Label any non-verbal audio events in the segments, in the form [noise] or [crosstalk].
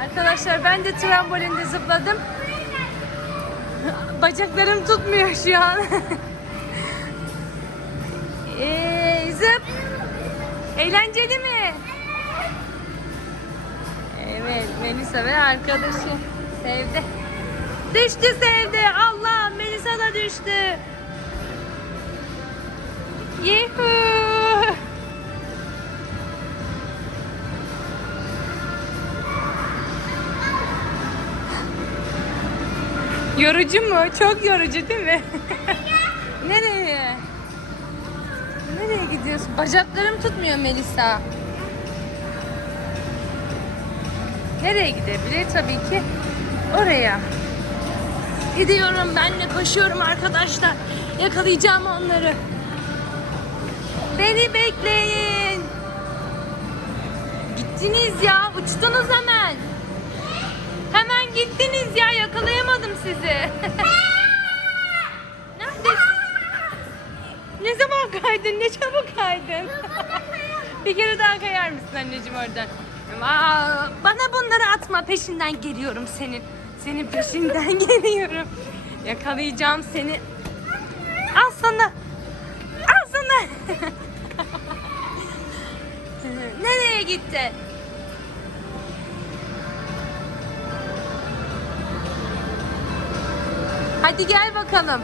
Arkadaşlar ben de trambolinde zıpladım. [laughs] Bacaklarım tutmuyor şu an. [laughs] Ee, zıp. Eğlenceli mi? Evet Melisa ve arkadaşı Sevde. Düştü Sevde. Allah Melisa da düştü. Yuhuu. Yorucu mu? Çok yorucu değil mi? [laughs] Nereye? Nereye gidiyorsun? Bacaklarım tutmuyor Melisa. Nereye gidebilir? Tabii ki oraya. Gidiyorum ben de koşuyorum arkadaşlar. Yakalayacağım onları. Beni bekleyin. Gittiniz ya. Uçtunuz hemen. Hemen gittiniz ya. Ne zaman kaydın? Ne çabuk kaydın? Bir kere daha kayar mısın anneciğim oradan? Aa, bana bunları atma. Peşinden geliyorum senin. Senin peşinden [laughs] geliyorum. Yakalayacağım seni. Al sana. Al sana. [laughs] Nereye gitti? Hadi gel bakalım.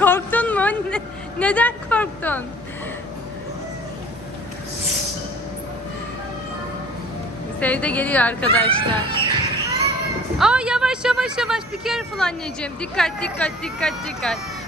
Korktun mu? Ne- neden korktun? Sevde geliyor arkadaşlar. Aa yavaş yavaş yavaş bir careful anneciğim. Dikkat dikkat dikkat dikkat.